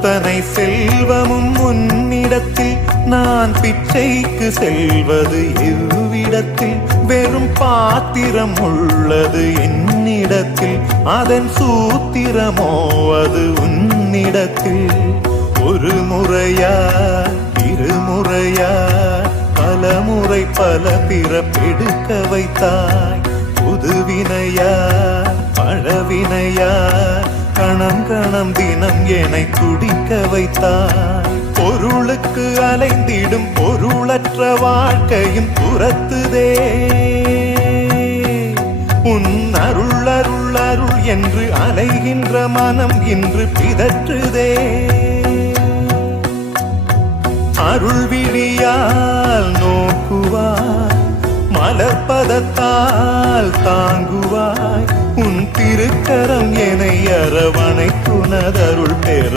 அத்தனை செல்வமும் உன்னிடத்தில் நான் பிச்சைக்கு செல்வது எவ்விடத்தில் வெறும் பாத்திரம் உள்ளது என்னிடத்தில் அதன் சூத்திரமோ அது உன்னிடத்தில் ஒரு முறையா இருமுறையா பல முறை பல பிறப்பெடுக்க வைத்தாய் புதுவினையா பழவினையா கணம் கணம் தினம் என்னை துடிக்க வைத்தாய் பொருளுக்கு அலைந்திடும் பொருளற்ற வாழ்க்கையும் துரத்துதே உன் அருள் அருள் அருள் என்று அலைகின்ற மனம் இன்று பிதற்றுதே அருள் விழியால் நோக்குவாய் மலர்பதத்தால் தாங்குவாய் உன் திருக்கரம் என்னை அரவணைத்துனதருள் பெற